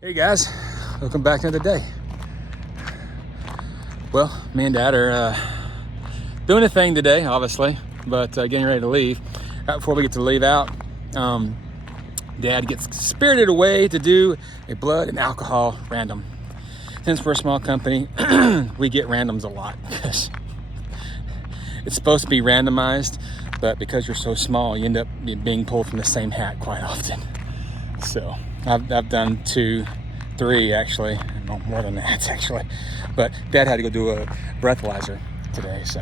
Hey guys, welcome back another day. Well, me and Dad are doing a thing today, obviously, but getting ready to leave. Before we get to leave out, Dad gets spirited away to do a blood and alcohol random. Since we're a small company, we get randoms a lot because it's supposed to be randomized, but because you're so small, you end up being pulled from the same hat quite often. So I've done 2, 3 actually, no more than that actually. But Dad had to go do a breathalyzer today, so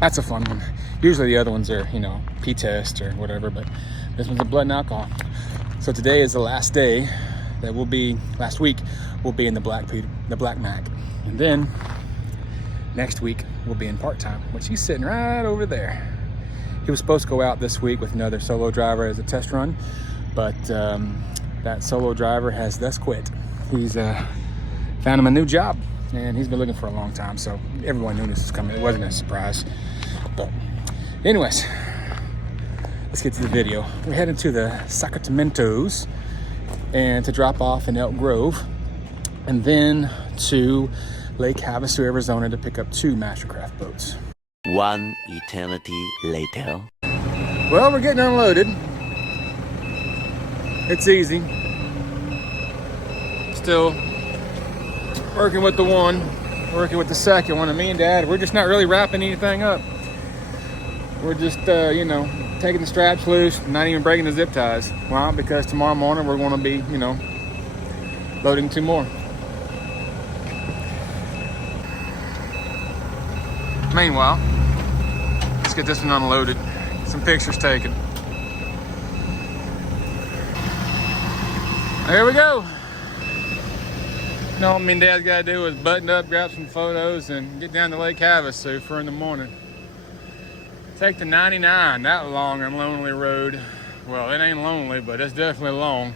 that's a fun one. Usually the other ones are, pee test or whatever, but this one's a blood and alcohol. So today is the last day that last week we'll be in the Black Mack. And then next week we'll be in part-time, which he's sitting right over there. He was supposed to go out this week with another solo driver as a test run, but that solo driver has thus quit. He's found him a new job, and he's been looking for a long time, so everyone knew this was coming. It wasn't a surprise. But anyways, let's get to the video. We're heading to the Sacramentos and to drop off in Elk Grove, and then to Lake Havasu, Arizona to pick up 2 Mastercraft boats. One eternity later. Well, we're getting unloaded. It's easy. Still working with the one, working with the second one, and me and Dad, we're just not really wrapping anything up. We're just, taking the straps loose, not even breaking the zip ties. Why? Because tomorrow morning we're going to be, loading 2 more. Meanwhile, let's get this one unloaded. Some pictures taken. There we go. All me and Dad's got to do is button up, grab some photos, and get down to Lake Havasu for in the morning. Take the 99, that long and lonely road. Well, it ain't lonely, but it's definitely long.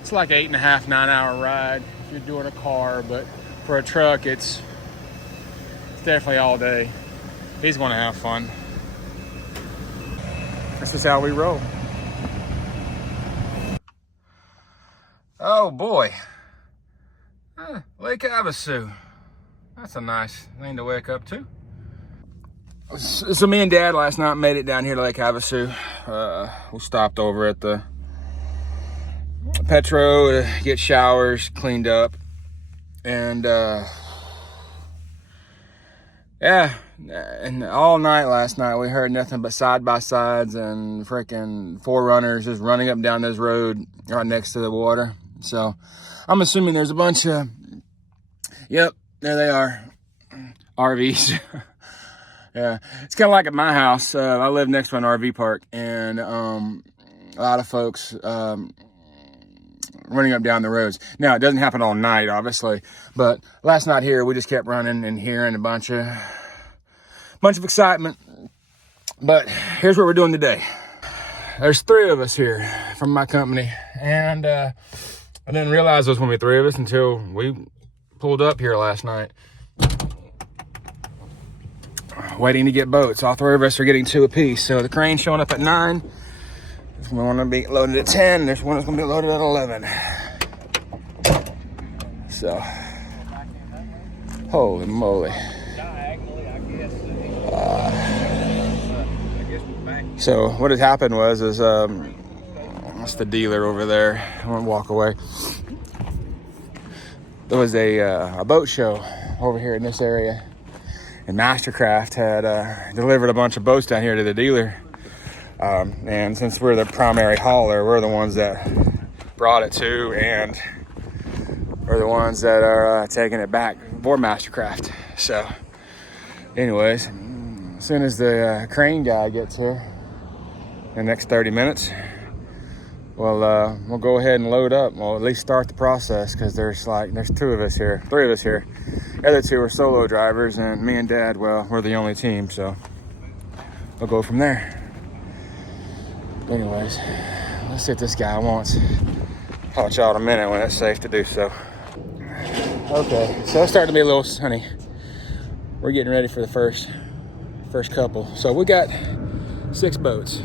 It's like 8.5, 9-hour ride if you're doing a car, but for a truck, it's definitely all day. He's going to have fun. This is how we roll. Oh boy. Lake Havasu. That's a nice thing to wake up to. So me and Dad last night made it down here to Lake Havasu. We stopped over at the Petro to get showers cleaned up. And and all night last night we heard nothing but side-by-sides and freaking 4Runners just running up and down this road right next to the water. So I'm assuming there's a bunch of, yep, there they are, RVs. Yeah, it's kind of like at my house. I live next to an RV park, and a lot of folks running up down the roads. Now, it doesn't happen all night, obviously, but last night here, we just kept running and hearing a bunch of excitement. But here's what we're doing today. There's 3 of us here from my company, and I didn't realize there was going to be 3 of us until we pulled up here last night. Waiting to get boats. All 3 of us are getting 2 apiece. So the crane's showing up at 9. There's one to be loaded at 10. There's one that's going to be loaded at 11. So, holy moly. So what had happened was that's the dealer over there. I won't walk away. There was a boat show over here in this area, and Mastercraft had delivered a bunch of boats down here to the dealer. And since we're the primary hauler, we're the ones that brought it to, and we're the ones that are taking it back for Mastercraft. So, anyways, as soon as the crane guy gets here in the next 30 minutes, we'll go ahead and load up. We'll at least start the process, because there's 2 of us here, 3 of us here. The other 2 are solo drivers, and me and Dad, well, we're the only team, so we'll go from there. Anyways, let's see what this guy wants. I'll let y'all in a minute when it's safe to do so. Okay, so it's starting to be a little sunny. We're getting ready for the first couple. So we got 6 boats.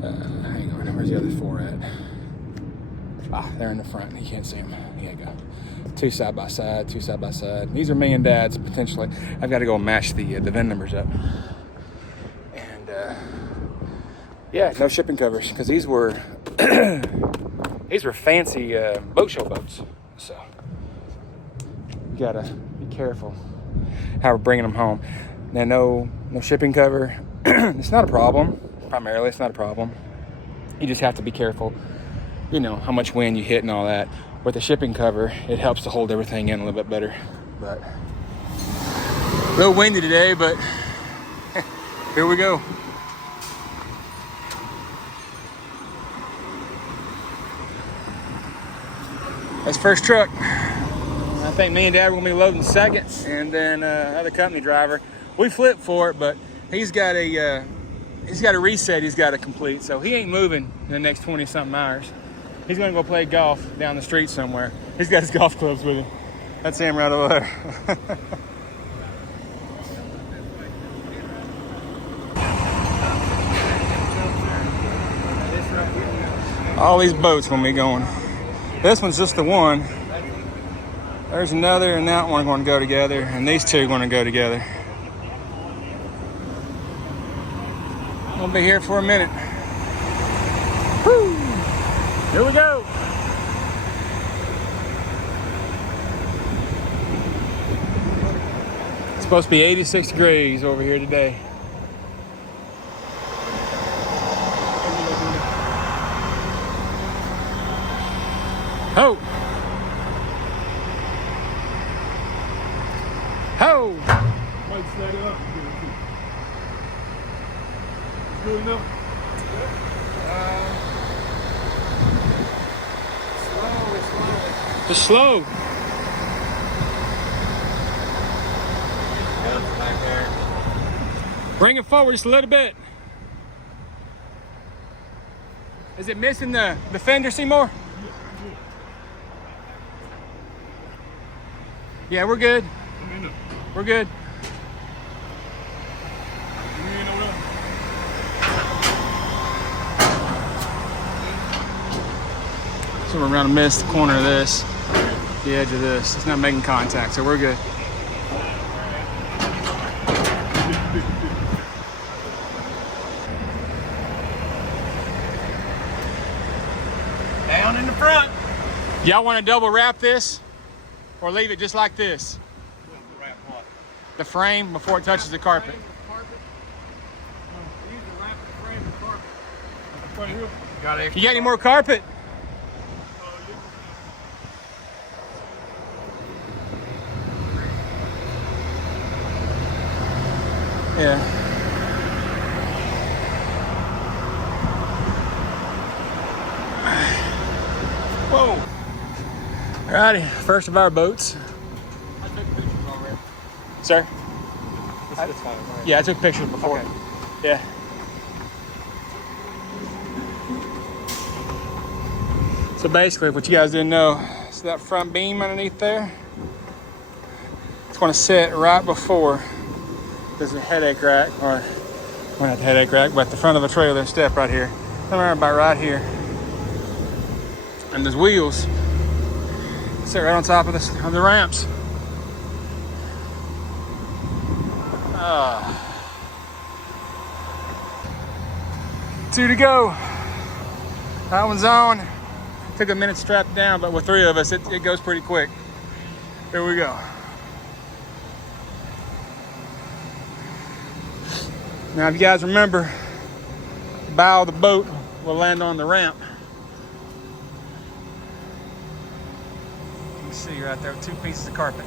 Hang on, where's the other 4 at? They're in the front. You can't see them. Here you go. Two side by side, two side by side. These are me and Dad's potentially. I've got to go match the VIN numbers up. And yeah, no shipping covers because these were fancy boat show boats. So you gotta be careful how we're bringing them home. Now, no shipping cover. It's not a problem. Primarily, it's not a problem. You just have to be careful. You know how much wind you hit and all that. With the shipping cover, it helps to hold everything in a little bit better. But a little windy today, but here we go. That's first truck. I think me and Dad are gonna be loading second, and then other company driver. We flipped for it, but he's got a reset he's got to complete, so he ain't moving in the next 20-something hours. He's gonna go play golf down the street somewhere. He's got his golf clubs with him. That's him right over there. All these boats gonna be going. This one's just the one. There's another, and that one going to go together, and these two going to go together. I'll be here for a minute. Woo! Here we go. It's supposed to be 86 degrees over here today. Ho! Ho! Might slide it up. Good enough. Just slow. Bring it forward just a little bit. Is it missing the fender, Seymour? Yeah, we're good. We're good. So we're gonna miss the corner of this, the edge of this. It's not making contact, so we're good. Down in the front. Y'all want to double wrap this or leave it just like this? Wrap what? The frame before it touches the carpet. You got any more carpet? Yeah. Whoa. Alrighty, first of our boats. I took pictures already. Sir? It's fine, right? Yeah, I took pictures before. Okay. Yeah. So basically, what you guys didn't know, so that front beam underneath there, it's going to sit right before there's a headache rack, or well, not the headache rack, but the front of a trailer step right here. Somewhere about right here. And there's wheels. Sit right on top of the ramps. Two to go. That one's on. Took a minute to strap it down, but with three of us, it goes pretty quick. Here we go. Now, if you guys remember, the bow of the boat will land on the ramp. You can see right there, 2 pieces of carpet.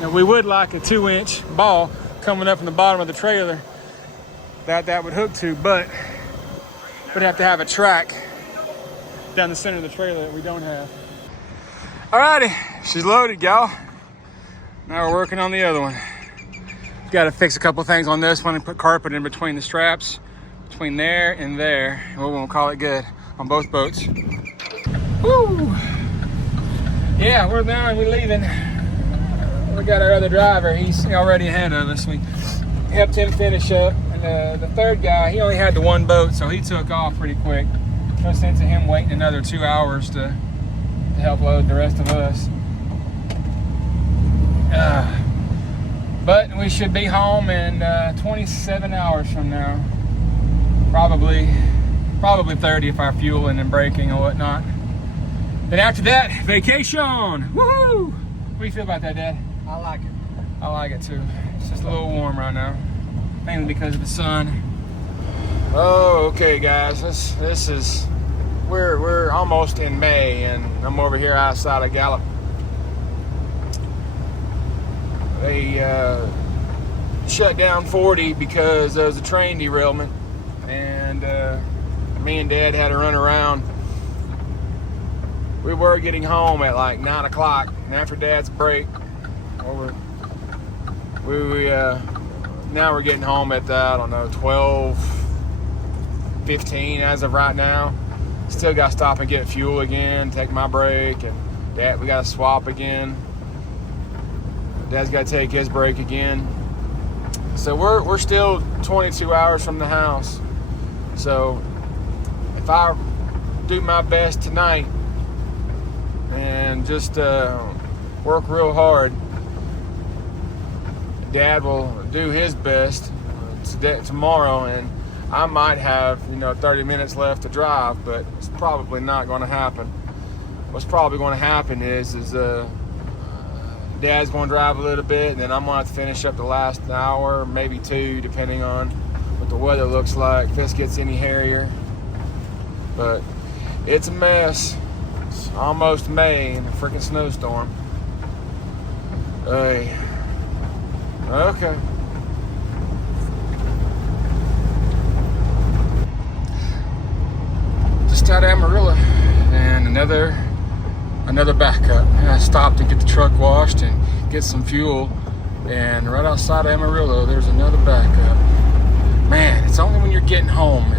Now, we would like a 2-inch ball coming up from the bottom of the trailer that would hook to, but we'd have to have a track down the center of the trailer that we don't have. Alrighty, she's loaded, y'all. Now we're working on the other one. Got to fix a couple things on this one and put carpet in between the straps, between there and there. We're gonna call it good on both boats. Woo! Yeah, we're leaving. We got our other driver. He's already ahead of us. We helped him finish up, and the third guy, he only had the one boat, so he took off pretty quick. No sense in him waiting another 2 hours to help load the rest of us. But we should be home in 27 hours from now. Probably 30 if our fueling and braking and whatnot. Then after that, vacation. Woohoo! What do you feel about that, Dad? I like it. I like it too. It's just a little warm right now, mainly because of the sun. Oh, okay, guys. This is we're almost in May, and I'm over here outside of Gallup. They shut down 40 because there was a train derailment, and me and Dad had to run around. We were getting home at like 9 o'clock, and after Dad's break, now we're getting home at I don't know, 12:15 as of right now. Still got to stop and get fuel again, take my break, and Dad, we got to swap again. Dad's got to take his break again. So we're still 22 hours from the house. So if I do my best tonight and just work real hard, Dad will do his best tomorrow, and I might have 30 minutes left to drive, but it's probably not going to happen. What's probably going to happen is Dad's going to drive a little bit, and then I'm going to have to finish up the last hour, maybe 2, depending on what the weather looks like, if this gets any hairier. But it's a mess. It's almost May in a freaking snowstorm. Okay. Just out of Amarillo, and another backup. I stopped to get the truck washed and get some fuel, and right outside of Amarillo there's another backup. Man, it's only when you're getting home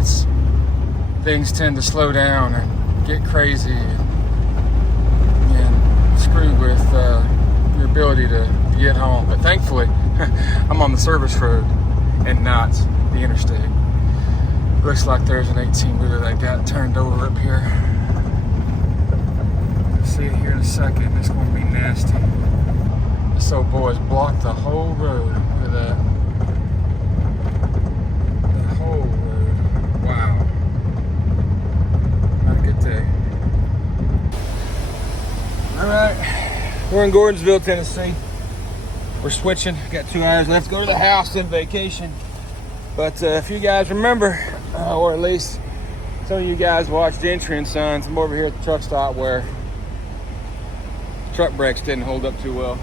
things tend to slow down and get crazy and screw with your ability to get home. But thankfully I'm on the service road and not the interstate. Looks like there's an 18-wheeler that got turned over up here. See it here in a second. It's going to be nasty. This old boy's blocked the whole road. Look at that. The whole road. Wow. Not a good day. Alright. We're in Gordonsville, Tennessee. We're switching. Got 2 hours left to go to the house in vacation. But if you guys remember, or at least some of you guys watched Entry and Sons, I'm over here at the truck stop where truck brakes didn't hold up too well.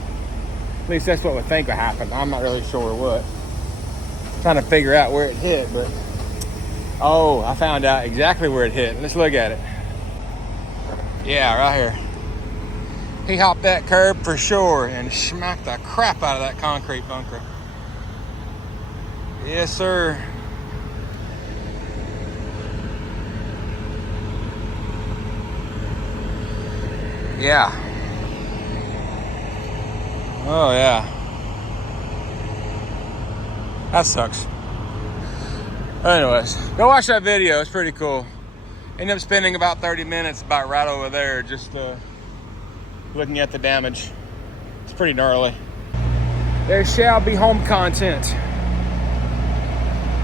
At least that's what we think would happen. I'm not really sure what. Trying to figure out where it hit, but I found out exactly where it hit. Let's look at it. Yeah, right here. He hopped that curb for sure and smacked the crap out of that concrete bunker. Yes, sir. Yeah. Oh, yeah. That sucks. Anyways, go watch that video. It's pretty cool. Ended up spending about 30 minutes about right over there just looking at the damage. It's pretty gnarly. There shall be home content.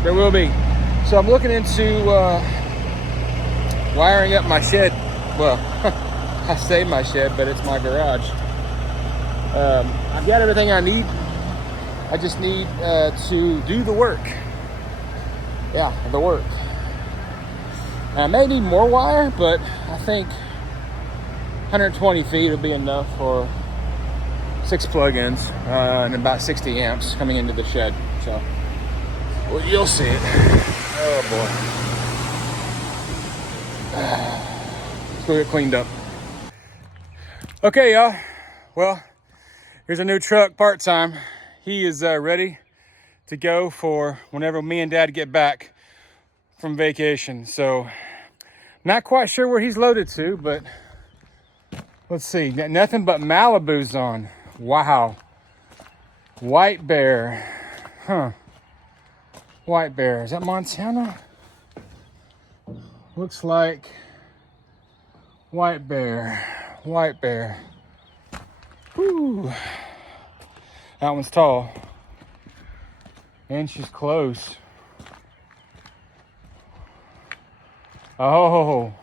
There will be. So I'm looking into wiring up my shed. Well, I say my shed, but it's my garage. I've got everything I need. I just need to do the work. Yeah, the work. I may need more wire, but I think 120 feet will be enough for 6 plug-ins and about 60 amps coming into the shed. So, well, you'll see it. Oh boy. Let's go get cleaned up. Okay, y'all. Well, here's a new truck part-time. He is ready to go for whenever me and Dad get back from vacation. So, not quite sure where he's loaded to, but let's see. Got nothing but Malibus on. Wow. White Bear. Huh. White Bear. Is that Montana? Looks like White bear, white bear. Whew. That one's tall. And she's close. Oh.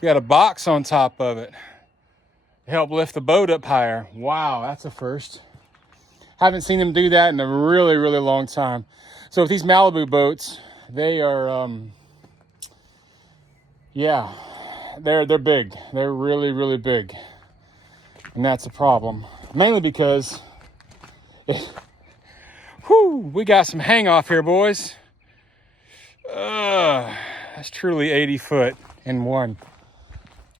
Got a box on top of it. Help lift the boat up higher. Wow, that's a first. Haven't seen them do that in a really, really long time. So with these Malibu boats, they are, yeah, they're big. They're really, really big. And that's a problem. Mainly because, we got some hang off here, boys. That's truly 80 foot in one.